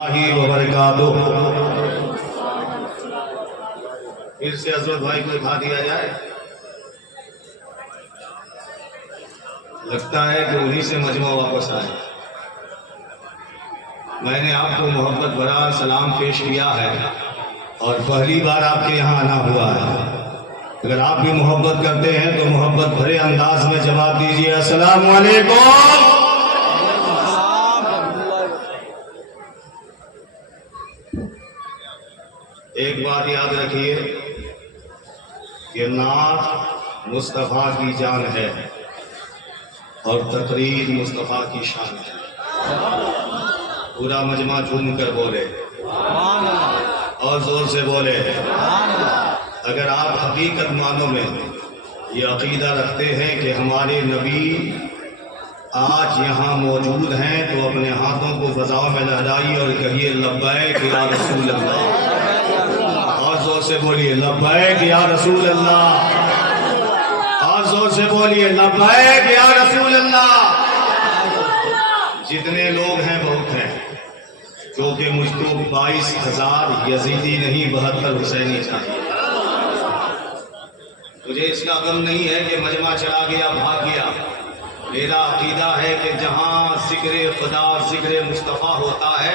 وبرکاتہ۔ پھر سے حضرت بھائی کو اٹھا دیا جائے، لگتا ہے کہ انہی سے مجمع واپس آئے۔ میں نے آپ کو محبت بھرا سلام پیش کیا ہے اور پہلی بار آپ کے یہاں آنا ہوا ہے۔ اگر آپ بھی محبت کرتے ہیں تو محبت بھرے انداز میں جواب دیجیے، السلام علیکم۔ ایک بات یاد رکھیے کہ نعت مصطفیٰ کی جان ہے اور تقریر مصطفیٰ کی شان ہے۔ پورا مجمع جھوم کر بولے اور زور سے بولے۔ اگر آپ حقیقت معنوں میں یہ عقیدہ رکھتے ہیں کہ ہمارے نبی آج یہاں موجود ہیں تو اپنے ہاتھوں کو فضاؤں میں لہرائیے اور کہیے لبیک یا رسول اللہ۔ اور زور سے بولیے لبیک یا رسول اللہ۔ اور زور سے بولیے لبیک یا رسول اللہ۔ جتنے لوگ ہیں بہت ہیں، کیونکہ مجھ کو 22,000 یزیدی نہیں 72 حسینی چاہیے۔ مجھے اس کا غم نہیں ہے کہ مجمع چلا گیا بھاگ گیا۔ میرا عقیدہ ہے کہ جہاں ذکر خدا ذکر مصطفیٰ ہوتا ہے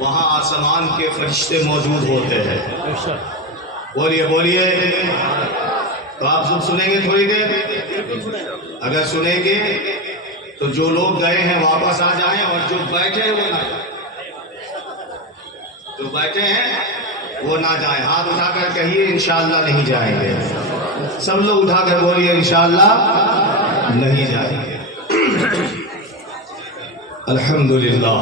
وہاں آسمان کے فرشتے موجود ہوتے ہیں۔ بولیے بولیے۔ تو آپ سب سنیں گے تھوڑی دیر؟ اگر سنیں گے تو جو لوگ گئے ہیں واپس آ جائیں اور جو بیٹھے ہیں وہ نہ جائیں۔ جو بیٹھے ہیں وہ نہ جائیں۔ ہاتھ اٹھا کر کہیے انشاءاللہ نہیں جائیں گے۔ سب لوگ اٹھا کر بولیے انشاءاللہ نہیں جائیں گے۔ الحمدللہ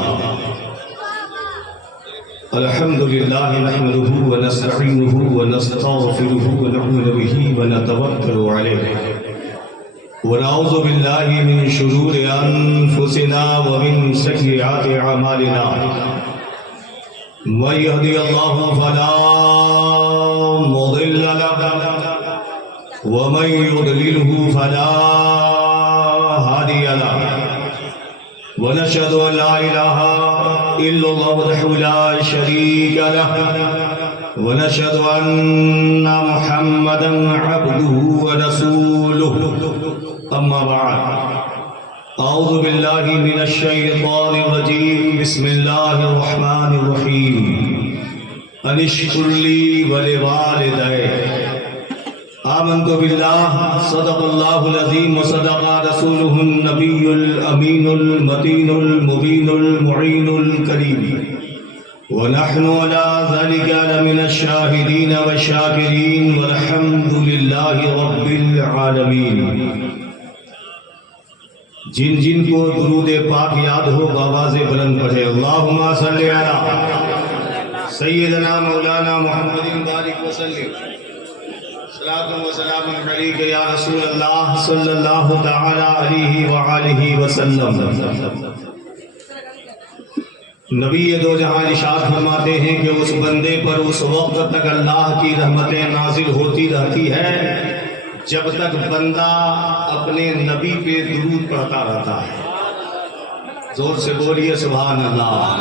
الحمدللہ نحمده ونستعینه ونستغفره ونؤمن به ونتوکل علیہ ونعوذ باللہ من شرور انفسنا ومن سیئات اعمالنا من یهدی اللہ فلا مضل له ومن يضلله فلا هادي له ونشهد أن لا إله إلا الله وحده لا شريك له ونشهد أن محمدا عبده ورسوله أما بعد أعوذ بالله من الشيطان الرجيم بسم الله الرحمن الرحيم أن اشكر لي ولوالدي آمنت بالله صدق الله العظيم وصدق رسوله النبي الأمين المتين المبين المعين الكريم ونحن على ذلك لمن الشاهدين والشاكرين والحمد لله رب العالمين۔ جن جن کو درود پاک یاد ہو آواز بلند پڑھے اللہم صلی علی سیدنا مولانا محمد بارک وسلم۔ صلاۃ و سلام علیک یا رسول اللہ صلی اللہ تعالی علیہ وآلہ وسلم۔ نبی دو جہاں ارشاد فرماتے ہیں کہ اس بندے پر اس وقت تک اللہ کی رحمتیں نازل ہوتی رہتی ہے جب تک بندہ اپنے نبی پہ درود پڑھتا رہتا ہے۔ زور سے بولیے سبحان اللہ۔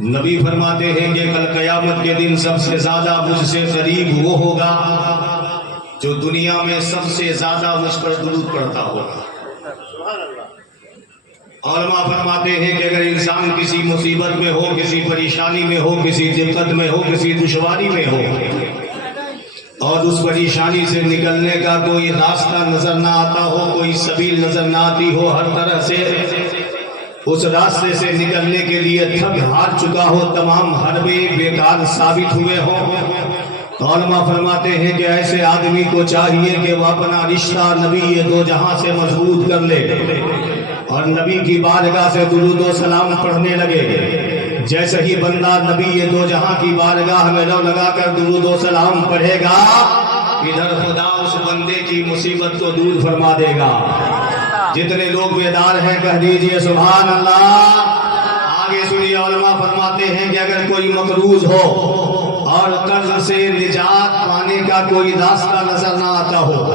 نبی فرماتے ہیں کہ کل قیامت کے دن سب سے زیادہ مجھ سے قریب وہ ہوگا جو دنیا میں سب سے زیادہ مجھ پر درود پڑھتا ہوگا۔ علماء فرماتے ہیں کہ اگر انسان کسی مصیبت میں ہو، کسی پریشانی میں ہو، کسی دقت میں ہو، کسی دشواری میں ہو اور اس پریشانی سے نکلنے کا کوئی راستہ نظر نہ آتا ہو، کوئی سبیل نظر نہ آتی ہو، ہر طرح سے اس راستے سے نکلنے کے لیے تھک ہار چکا ہو، تمام حربے بیکار ثابت ہوئے ہوں، علماء فرماتے ہیں کہ ایسے آدمی کو چاہیے کہ وہ اپنا رشتہ نبی دو جہاں سے مضبوط کر لے اور نبی کی بارگاہ سے درود و سلام پڑھنے لگے۔ جیسے ہی بندہ نبی دو جہاں کی بارگاہ میں رو لگا کر درود و سلام پڑھے گا، ادھر خدا اس بندے کی مصیبت کو دور فرما دے گا۔ جتنے لوگ بیدار ہیں کہہ دیجئے سبحان اللہ۔ آگے سنیے، علماء فرماتے ہیں کہ اگر کوئی مقروض ہو اور قرض سے نجات پانے کا کوئی راستہ نظر نہ آتا ہو،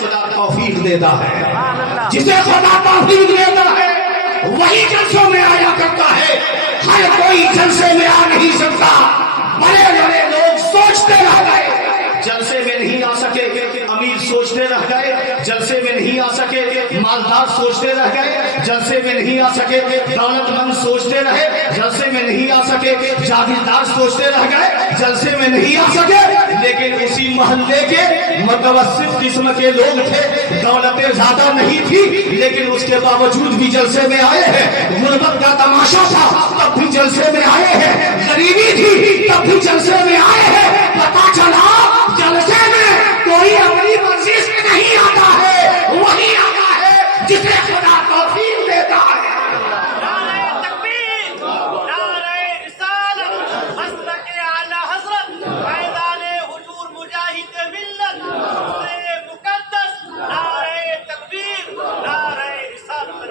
خدا توفیق دیتا ہے، جسے خدا توفیق دیتا ہے وہی جلسوں میں آیا کرتا ہے۔ ہر کوئی جلسے میں آ نہیں سکتا۔ بڑے بڑے لوگ سوچتے رہ گئے جلسے میں نہیں آ سکے، امیر سوچتے رہ گئے جلسے میں نہیں آ سکے، مالدار سوچتے رہ گئے جلسے میں نہیں آ سکے، دولت مند سوچتے رہے جلسے میں نہیں آ سکے، جاگیردار سوچتے رہ گئے جلسے میں نہیں آ سکے۔ لیکن اسی محلے کے متوسط قسم کے لوگ تھے، دولتیں زیادہ نہیں تھی لیکن اس کے باوجود بھی جلسے میں آئے ہیں۔ غربت کا تماشا تھا تب بھی جلسے میں آئے ہیں، غریبی تھی تب بھی جلسے میں آئے ہیں۔ پتا چلا جلسے میں کوئی اپنی مرضی سے نہیں آتا ہے، وہی آتا ہے جسے خدا توفیق دیتا ہے۔ نعرہ تکبیر، نعرہ رسالت، مسلک اعلی حضرت، میدان حضور مجاہد ملت، نعرہ مقدس، نعرہ تکبیر، نعرہ رسالت۔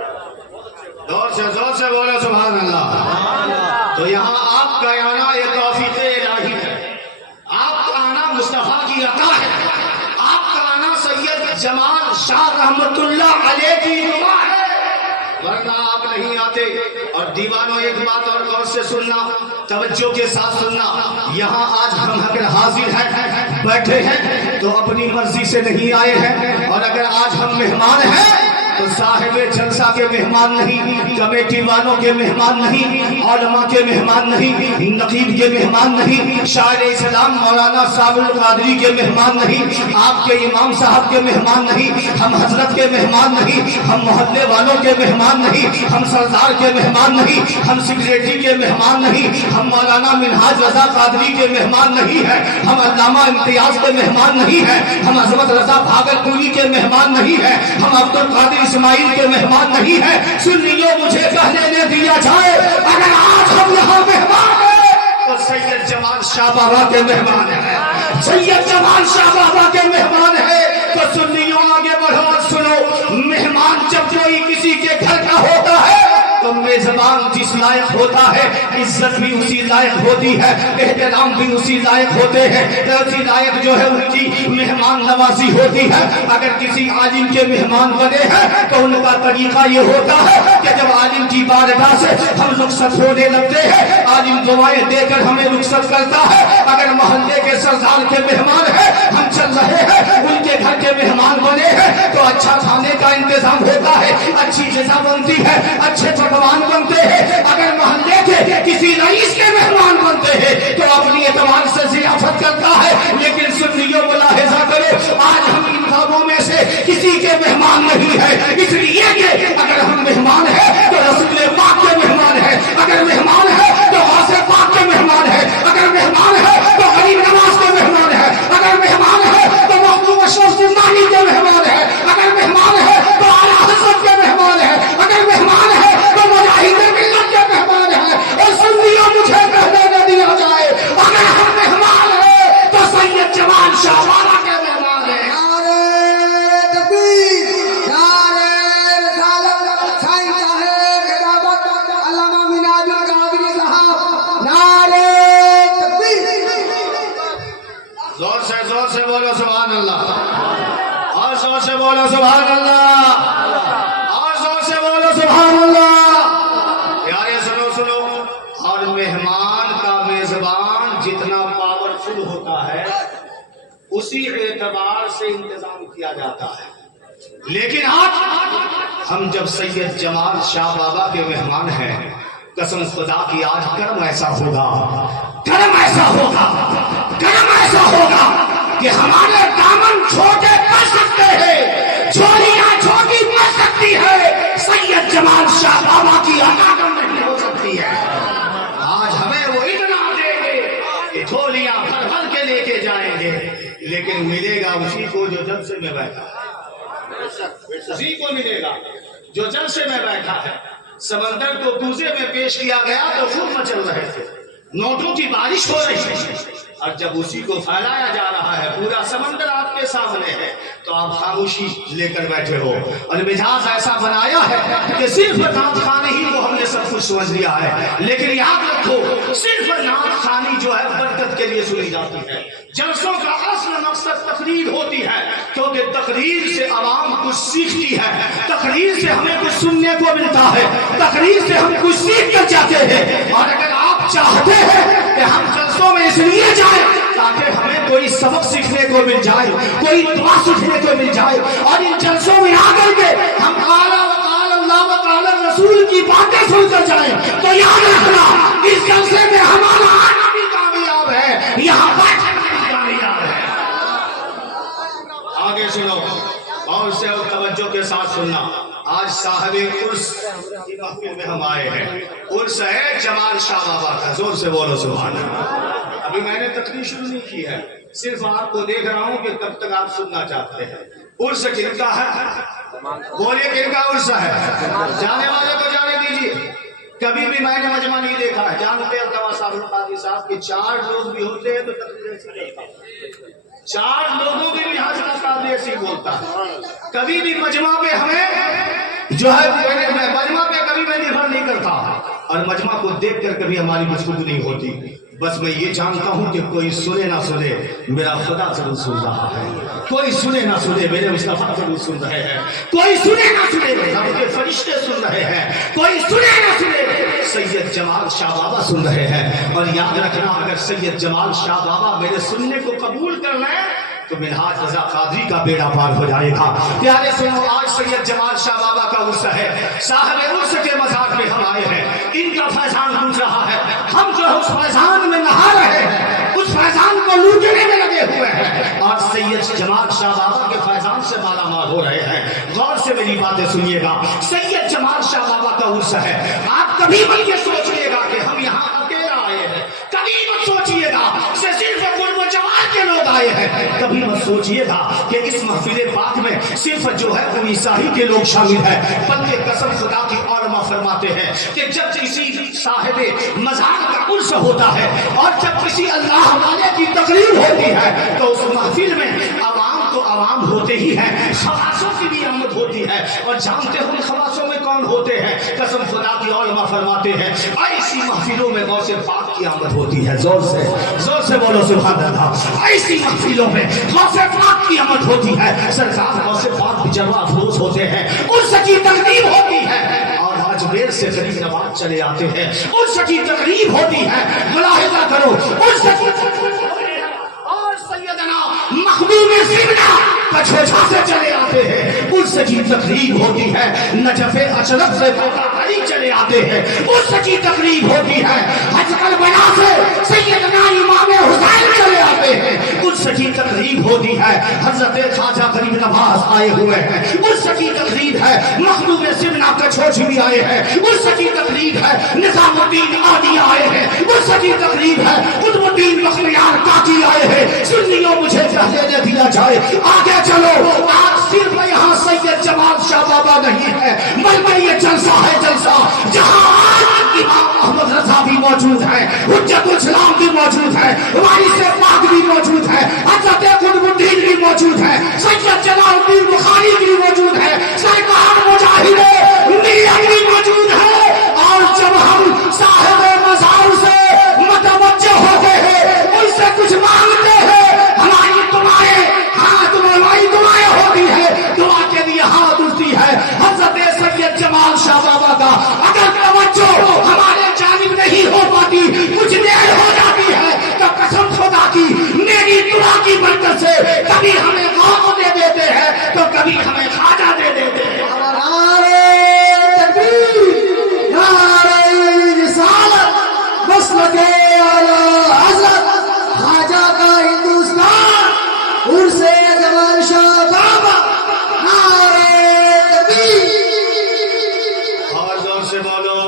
زور سے بولو سبحان اللہ۔ تو یہاں آپ کا آنا یہ توفیق الہی ہے، آپ کا آنا مصطفیٰ کی عطا ہے، آپ کا آنا سید جمال شاہ رحمت اللہ علیہ کی دعا ہے، ورنہ آپ نہیں آتے۔ اور دیوانوں ایک بات اور غور سے سننا، توجہ کے ساتھ سننا، یہاں آج ہم اگر حاضر ہیں بیٹھے ہیں تو اپنی مرضی سے نہیں آئے ہیں، اور اگر آج ہم مہمان ہیں تو صاحب جلسہ کے مہمان نہیں، کمیٹی والوں کے مہمان نہیں، علماء کے مہمان نہیں، نقیب کے مہمان نہیں، شاعر اسلام مولانا صاحب القادری کے مہمان نہیں، آپ کے امام صاحب کے مہمان نہیں، ہم حضرت کے مہمان نہیں، ہم محلے والوں کے مہمان نہیں، ہم سردار کے مہمان نہیں، ہم سیکریٹری کے مہمان نہیں، ہم مولانا منہاج رضا قادری کے مہمان نہیں ہیں، ہم علامہ امتیاز کے مہمان نہیں ہیں، ہم عظمت رضا بھاگلپوری کے مہمان نہیں ہیں، ہم عبد القادر اسماعیل کے مہمان نہیں ہیں۔ سنیو مجھے کہنے دے دیا جائے اگر آج ہم یہاں مہمان ہیں تو سید جمال شاہ بابا کے مہمان ہیں، سید جمال شاہ بابا کے مہمان ہیں۔ تو سنیو آگے بڑھو اور سنو، مہمان جب کوئی کسی کے گھر کا ہوتا ہے تو میزبان جس لائق ہوتا ہے عزت بھی اسی لائق ہوتی ہے، احترام بھی اسی لائق ہوتے ہیں، اسی لائق جو ہے ان کی مہمان نوازی ہوتی ہے۔ اگر کسی عالم کے مہمان بنے ہیں تو ان کا طریقہ یہ ہوتا ہے کہ جب عالم کی بارگاہ سے ہم رخصت ہونے لگتے ہیں، عالم دعائیں دے کر ہمیں رخصت کرتا ہے۔ اگر محلے کے سردار کے مہمان ہیں، ہم چل رہے ہیں، ان کے گھر کے مہمان بنے ہیں تو اچھا کھانے کا انتظام ہوتا ہے، اچھی غذا بنتی ہے، اچھے پکوان بنتے ہیں۔ اگر محلے کے کسی رئیس کے مہمان بنتے ہیں تو اپنی اعتبار سے ضیافت کرتا ہے۔ لیکن سنیو ملاحظہ کرو، آج ہم ان خوابوں میں سے کسی کے مہمان نہیں ہے، اس لیے کہ اگر ہم مہمان ہیں تو رسول پاک کے مہمان ہیں، اگر مہمان ہے تو غوث پاک کے مہمان ہے، اگر مہمان ہے تو غریب نواز کے مہمان ہے، اگر مہمان ہے تو محبوب اشرف سلطانی کے مہمان ہے، اگر مہمان ہے تو اعلیٰ حضرت کے مہمان ہے، اگر مہمان ہے تو مجاہد ملت کے مہمان ہے۔ اور سنیو مجھے کہنے نہ دیا جائے اگر ہم مہمان ہیں تو سید جمال شاہ بابا کے مہمان ہیں۔ نعرہ تکبیر، نعرہ رسالت، سائن صاحب خطابت، علامہ مناج القادری صاحب، نعرہ تکبیر۔ زور سے بولو سبحان اللہ، اور زور سے بولو سبحان اللہ، اور زور سے بولو سبحان اللہ۔ پیارے سنو، اور مہمان کا میزبان جتنا پاورفل ہوتا ہے اسی اعتبار سے انتظام کیا جاتا ہے۔ لیکن آج ہم جب سید جمال شاہ بابا کے مہمان ہیں، قسم خدا کی آج کرم ایسا ہوگا، کرم ایسا ہوگا، کرم ایسا ہوگا کہ ہمارے دامن چھوٹے کر سکتے ہیں، چوریاں چھوٹی پڑ سکتی ہے، سید جمال شاہ بابا کی عطا نہیں ہو سکتی ہے۔ آج ہمیں وہ اتنا دیں گے کہ جھولیاں بھر بھر کے لے کے جائیں گے، لیکن ملے گا اسی کو جو جلسے میں بیٹھا ہے، اسی کو ملے گا جو جلسے میں بیٹھا ہے۔ سمندر کو کوزے میں پیش کیا گیا تو خوب مچل رہے تھے، نوٹوں کی بارش ہو رہی ہے، اور جب اسی کو پھیلایا جا رہا ہے، پورا سمندر آپ کے سامنے ہے، تو آپ خاموشی لے کر بیٹھے ہو، اور مزاج ایسا بنایا ہے کہ صرف دانت کھانے ہی کو ہم نے سب کچھ سمجھ لیا ہے۔ لیکن یاد رکھو صرف نعت خوانی جو ہے برکت کے لیے سنی جاتی ہے. جلسوں کا اصل مقصد تقریر ہوتی ہے, کیونکہ تقریر سے عوام کچھ سیکھتی ہے, تقریر سے ہمیں کچھ سننے کو ملتا ہے, تقریر سے ہم کچھ سیکھ کر جاتے ہیں. اور اگر آپ چاہتے ہیں کہ ہم جلسوں میں اس لیے جائیں تاکہ ہمیں کوئی سبق سیکھنے کو مل جائے, کوئی دعا سیکھنے کو مل جائے, اور ان جلسوں میں آ کر کے ہم قال اللہ و قال رسول کی باتیں سن کر جائیں, تو یاد رکھنا اس جلسے میں ہمارا آنا بھی کامیاب ہے, یہاں بیٹھنا بھی کامیاب ہے. آگے سنو اور سے توجہ کے ساتھ سننا. آج صاحب عرس کی محفل میں ہم آئے ہیں. عرس ہے جمال شاہ بابا کا. زور سے بولو سبحان اللہ. ابھی میں نے تقریر شروع نہیں کی ہے, صرف آپ کو دیکھ رہا ہوں کہ کب تک آپ سننا چاہتے ہیں. عرس کن کا ہے؟ بولیے کن کا عرس ہے؟ جانے والے کو جانے دیجیے. کبھی بھی میں نے مجمع نہیں دیکھا ہے. جانتے ہیں توا صاحب القاضی صاحب کے 4 لوگ بھی ہوتے ہیں تو تقریر ایسی نہیں ہوتی. 4 لوگوں کے لحاظ کا قاضی ایسی بولتا ہے. کبھی بھی مجمع پہ ہمیں جو ہے مجمع پہ کبھی میں نربھر نہیں کرتا, اور مجمع کو دیکھ کر کبھی ہماری گفتگو نہیں ہوتی. بس میں یہ جانتا ہوں کہ کوئی سنے نہ سنے میرا خدا ضرور سن رہا ہے, کوئی سنے نہ سنے میرے مصطفیٰ ضرور سن رہے ہیں, کوئی سنے نہ سنے رب کے فرشتے سن رہے ہیں, کوئی سنے نہ سنے سید جمال شاہ بابا سن رہے ہیں. اور یاد رکھنا اگر سید جمال شاہ بابا میرے سننے کو قبول کر لیں تو منہاج رضا قادری کا بیڑا پار ہو جائے گا. پیارے سنو, آج سید جمال شاہ بابا کا عرس ہے. صاحب عرس کے مزار میں ہم آئے ہیں. ان کا فیضان گونج رہا ہے, ہم جو ہے اس فیضان میں نہا رہے ہیں, اس فیضان کو لوٹنے میں لگے ہوئے ہیں, اور سید جمال شاہ بابا کے فیضان سے مالا مال ہو رہے ہیں. غور سے میری باتیں سنیے گا. سید جمال شاہ بابا کا عرس ہے. آپ کبھی مت یہ سوچیے گا کہ ہم یہاں اکیلا آئے ہیں, کبھی مت سوچیے گا کہ صرف قرب و جمال کے لوگ آئے ہیں, کبھی مت سوچیے گا کہ اس محفل پاک میں صرف جو ہے وہ عیسائی کے لوگ شامل ہیں. بلکہ قسم خدا کی علماء فرماتے ہیں کہ جب کسی صاحب مزار کا عرس ہوتا ہے اور جب کسی اللہ والے کی تقریر ہوتی ہے تو اس محفل میں عوام تو عوام ہوتے ہی ہیں, خواصوں کی بھی آمد ہوتی ہے. اور جانتے ہو خواصوں میں کون ہوتے ہیں؟ قسم خدا کی علماء فرماتے ہیں ایسی محفلوں میں غوث پاک کی آمد ہوتی ہے. زور سے بولو سبحان اللہ. ایسی محفلوں میں غوث پاک کی آمد ہوتی ہے. سرکار غوث پاک بھی جلوہ افروز ہوتے ہیں, عرس کی تقریب ہوتی ہے, اور آج دیر سے قریب نواز چلے آتے ہیں, عرس کی تقریب ہوتی ہے. ملاحظہ کرو, عرس کی اور سیدنا مخدوم زمنہ کچھوچھا سے چلے آتے ہیں, عرس کی تقریب ہوتی ہے. نجف اشرف سے چلے آتے ہیں, عرس کی تقریب ہوتی ہے. حجقل بنا سے سیدنا امام حسین چلے آتے ہیں, عرس کی تقریب ہوتی ہے. حضرت خواجہ غریب نواز آئے ہوئے ہیں, عرس کی تقریب ہے. مخدوم زمنہ کچھوچھی بھی آئے ہیں, عرس کی تقریب ہے. نظام الدین عادی آئے ہیں, عرس کی تقریب ہے. قطب الدین بختیار کاکی آئے ہیں. سنیوں مجھے پہلے دیا جائے, آگے چلو. آج صرف یہاں سید جمال شاہ بابا نہیں ہے, بلکہ یہ جلسہ ہے جلسہ جہاں امام احمد رضا بھی موجود ہے, حجت الاسلام بھی موجود ہے, وارث پاک بھی موجود ہے, حضرت قطب الدین بھی موجود ہے, سید جلال الدین بخاری بھی موجود ہے, سرکار مجاہد ملت بھی موجود ہے. اور جب ہم صاحب مزار سے متوجہ ہوتے ہیں, ان سے کچھ مانگتے ہیں, ہماری دعائیں ہوتی ہے, دعا کے لیے ہاتھ اٹھتی ہے. حضرت سید جمال شاہ بابا کا اگر توجہ ہمارے جانب نہیں ہو پاتی, کچھ دیر ہو جاتی ہے, تو قسم خدا کی میری دعا کی برکت سے کبھی ہمیں غوث دے دیتے ہیں تو کبھی ہمیں خواجہ دے دیتے ہیں. نعرہ تکبیر, نعرہ رسالت, مسلک اعلی حضرت خواجہ کا ہندوستان, عرس جمال شاہ بابا. نعرہ تکبیر. اور زور سے بولو.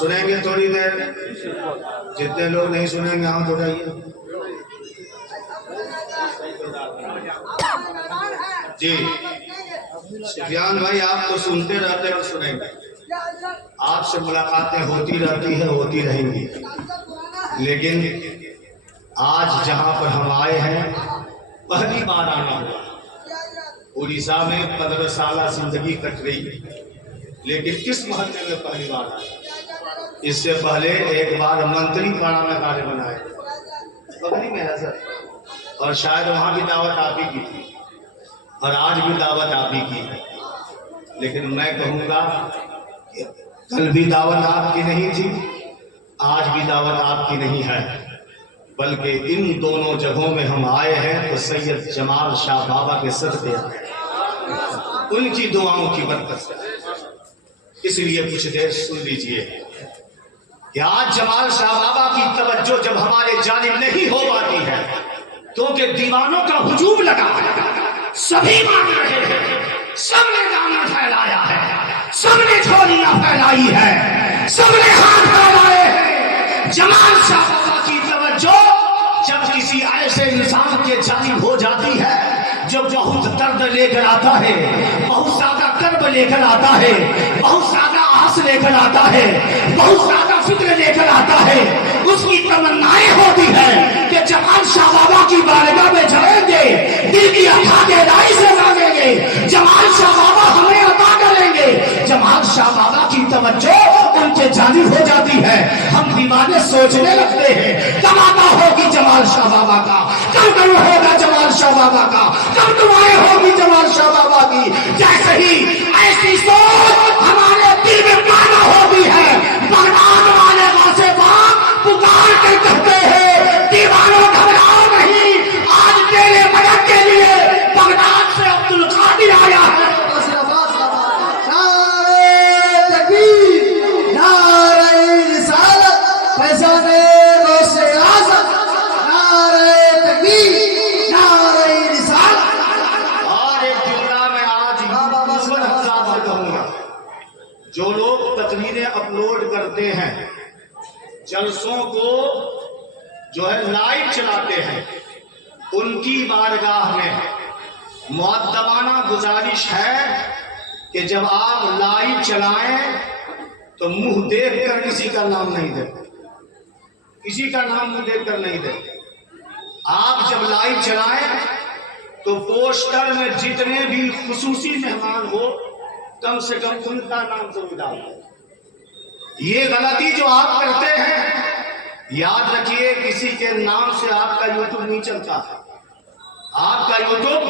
سنیں گے تھوڑی دیر, جتنے لوگ نہیں سنیں گے ہاتھ اٹھائیے. جی سفیان بھائی, آپ تو سنتے رہتے اور سنیں گے, آپ سے ملاقاتیں ہوتی رہتی ہیں, ہوتی رہیں گی, لیکن آج جہاں پر ہم آئے ہیں پہلی بار آنا ہوا. اڑیسہ میں 15 سالہ زندگی کٹ رہی, لیکن کس محلے میں پہلی بار آئے؟ اس سے پہلے ایک بار منتری پاڑا میں کارے بنائے بغلی میں ہے سر، اور شاید وہاں بھی دعوت آپ ہی کی تھی اور آج بھی دعوت آپ ہی کی ہے، لیکن میں کہوں گا کہ کل بھی دعوت آپ کی نہیں تھی، آج بھی دعوت آپ کی نہیں ہے، بلکہ ان دونوں جگہوں میں ہم آئے ہیں تو سید جمال شاہ بابا کے صدقے آئے ہیں، ان کی دعاؤں کی برکت سے۔ اس لیے کچھ دیر سن لیجئے کہ آج جمال شاہ بابا کی توجہ جب ہمارے جانب نہیں ہو پاتی ہے کیونکہ دیوانوں کا ہجوم لگا ہے، سبھی مانگ رہے ہیں، سب نے دامن پھیلایا ہے، سب نے جھولیاں پھیلائی ہے، سب نے ہاتھ پھیلائے ہیں، جمال شاہ بابا کی توجہ جب کسی ایسے انسان کے جانب ہو جاتی ہے جو بہت درد لے کر آتا ہے، بہت زیادہ کرب لے کر آتا ہے، بہت زیادہ آس لے کر آتا ہے، بہت زیادہ فکر لے کر آتا ہے، اس کی تمنائیں ہوتی ہے کہ جمال شاہ بابا کی بارگاہ میں جائیں گے، دل کی اٹھا گہرائی سے مانگیں گے، جمال شاہ بابا ہمیں عطا کریں گے۔ جمال شاہ بابا کی توجہ ان کے جانب ہو جاتی ہے، ہم دیوانے سوچنے لگتے ہیں کب عطا ہوگی جمال شاہ بابا کا، کب دم ہوگا جمال شاہ بابا کا، کب دعائیں ہوگی جمال شاہ بابا کی۔ جیسے ہی ایسی سوچ ہمارے دل میں پیدا ہوتی ہے، بغداد والے غوث پاک پکار کے کہتے ہیں دیوانوں گھبراؤ نہیں، آج تیرے مدد کے لیے بغداد سے عبد القادر آیا ہے۔ نعرہ تکبیر، نعرہ رسالت، فیضان غوث اعظم، نعرہ تکبیر، نعرہ رسالت۔ اور ایک جملہ میں آج مثبت حضرات سے کہوں گا، جو لوگ تقریریں اپلوڈ کرتے ہیں، جلسوں کو جو ہے لائیو چلاتے ہیں، ان کی بارگاہ میں مؤدبانہ گزارش ہے کہ جب آپ لائیو چلائیں تو منہ دیکھ کر کسی کا نام نہیں دیں، کسی کا نام منہ دیکھ کر نہیں دیں۔ آپ جب لائیو چلائیں تو پوسٹر میں جتنے بھی خصوصی مہمان ہو کم سے کم ان کا نام ضرور ڈالیں۔ یہ غلطی جو آپ کرتے ہیں، یاد رکھیے کسی کے نام سے آپ کا یوٹیوب نہیں چلتا ہے، آپ کا یوٹیوب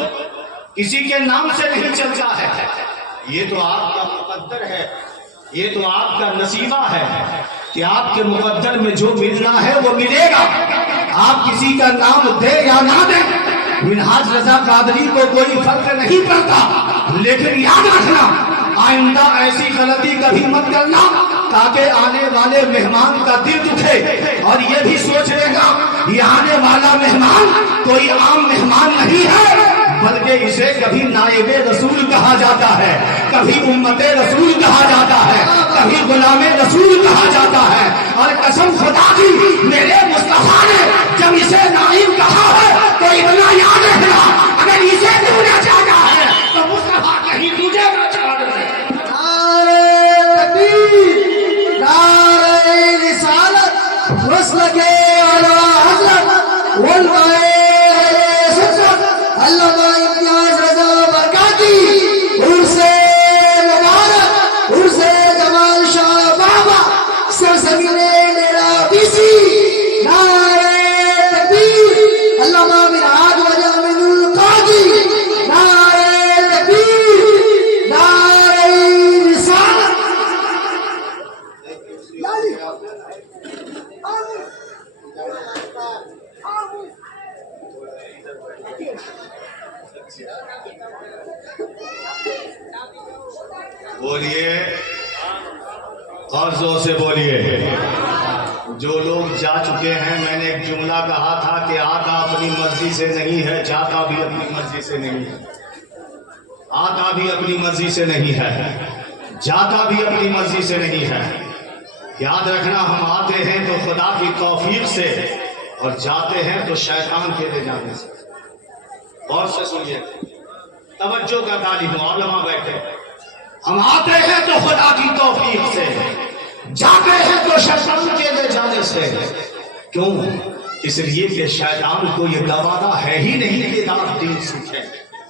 کسی کے نام سے نہیں چلتا ہے، یہ تو آپ کا مقدر ہے، یہ تو آپ کا نصیبہ ہے کہ آپ کے مقدر میں جو ملنا ہے وہ ملے گا، آپ کسی کا نام دے یا نہ دیں، منہاج رضا قادری کو کوئی فرق نہیں پڑتا، لیکن یاد رکھنا آئندہ ایسی غلطی کبھی مت کرنا تاکہ آنے والے مہمان کا دل دکھے، اور یہ بھی سوچ لے گا یہ آنے والا مہمان کوئی عام مہمان نہیں ہے، بلکہ اسے کبھی نائب رسول کہا جاتا ہے، کبھی امت رسول کہا جاتا ہے، کبھی غلام رسول کہا جاتا ہے، اور قسم خدا کی میرے مصطفیٰ نے جب اسے نائب کہا ہے تو اتنا یاد رکھنا اگر اسے دھونا چاہتا ہے تو مصطفیٰ کہیں تجھے نہ چھوڑ دے۔ نعرہ تکبیر، نعرہ رسالت، مسلک اعلی حضرت علماء سنت علامہ امتیاز رضا برکاتی عرس مبارک، عرس جمال شاہ بابا، سرزمین ڈیرہ بیسی، نعرہ تکبیر، علامہ منہاج وجامع القاضی، نعرہ تکبیر، نعرہ رسالت۔ بولیے اور زور سے بولیے۔ جو لوگ جا چکے ہیں، میں نے ایک جملہ کہا تھا کہ آتا اپنی مرضی سے نہیں ہے، جاتا بھی اپنی مرضی سے نہیں ہے، آتا بھی اپنی مرضی سے نہیں ہے، جاتا بھی اپنی مرضی سے نہیں ہے۔ یاد رکھنا ہم آتے ہیں تو خدا کی توفیق سے اور جاتے ہیں تو شیطان کے لے جانے سے۔ اور سے سنیے، توجہ کا طالب علماء بیٹھے، ہم آتے ہیں تو خدا کی توفیق سے، جاتے ہیں تو شیطان کے لے جانے سے۔ کیوں؟ اس لیے کہ شیطان کو یہ گوارا ہے ہی نہیں کہ آپ دین سیکھیں،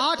8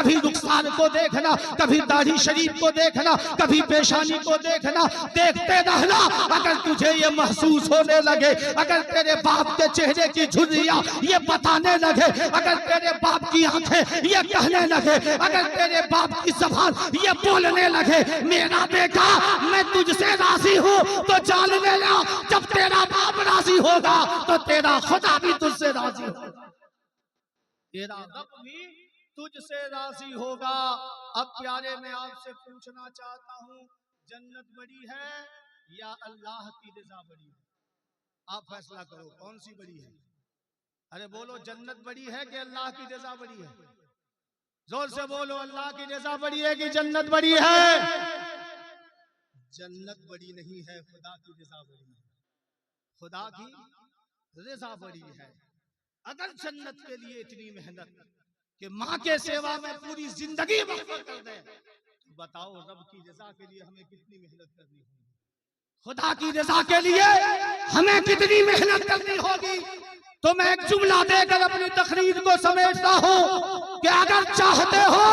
کبھی رخسار کو دیکھنا، کبھی داڑھی شریف کو دیکھنا، کبھی پیشانی کو دیکھنا، دیکھتے رہنا۔ اگر تجھے یہ محسوس ہونے لگے، اگر تیرے باپ کے چہرے کی جھریاں یہ بتانے لگے، اگر تیرے باپ کی آنکھیں یہ کہنے لگے، اگر تیرے باپ کی زبان یہ بولنے لگے میرا بیٹا میں تجھ سے راضی ہوں، تو جان لینا جب تیرا باپ راضی ہوگا تو تیرا خدا بھی تجھ سے راضی ہوگا، تیرا رب بھی تجھ سے راضی ہوگا۔ اب پیارے میں آپ سے پوچھنا چاہتا ہوں، جنت بڑی ہے یا اللہ کی رضا بڑی ہے؟ آپ فیصلہ کرو کون سی بڑی ہے؟ ارے بولو جنت بڑی ہے کہ اللہ کی رضا بڑی ہے؟ زور سے بولو، اللہ کی رضا بڑی ہے کہ جنت بڑی ہے؟ جنت بڑی نہیں ہے، خدا کی رضا بڑی ہے، خدا کی رضا بڑی ہے۔ اگر جنت کے لیے اتنی محنت کہ ماں کے سیوا میں پوری زندگی وقف کر دیں، تو بتاؤ رب کی رضا کے لیے ہمیں کتنی محنت کرنی ہوگی؟ خدا کی رضا کے لیے ہمیں کتنی محنت کرنی ہوگی؟ تو میں ایک جملہ دے کر اپنی تقریر کو سمیٹتا ہوں کہ اگر چاہتے ہو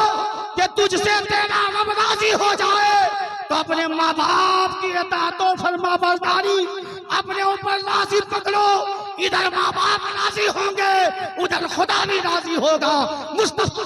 کہ تجھ سے تیرا رب راضی ہو جائے تو اپنے ماں باپ کی اطاعت و فرما برداری اپنے اوپر راضی پکڑو۔ ادھر ماں باپ راضی ہوں گے، ادھر خدا بھی راضی ہوگا، مصطفیٰ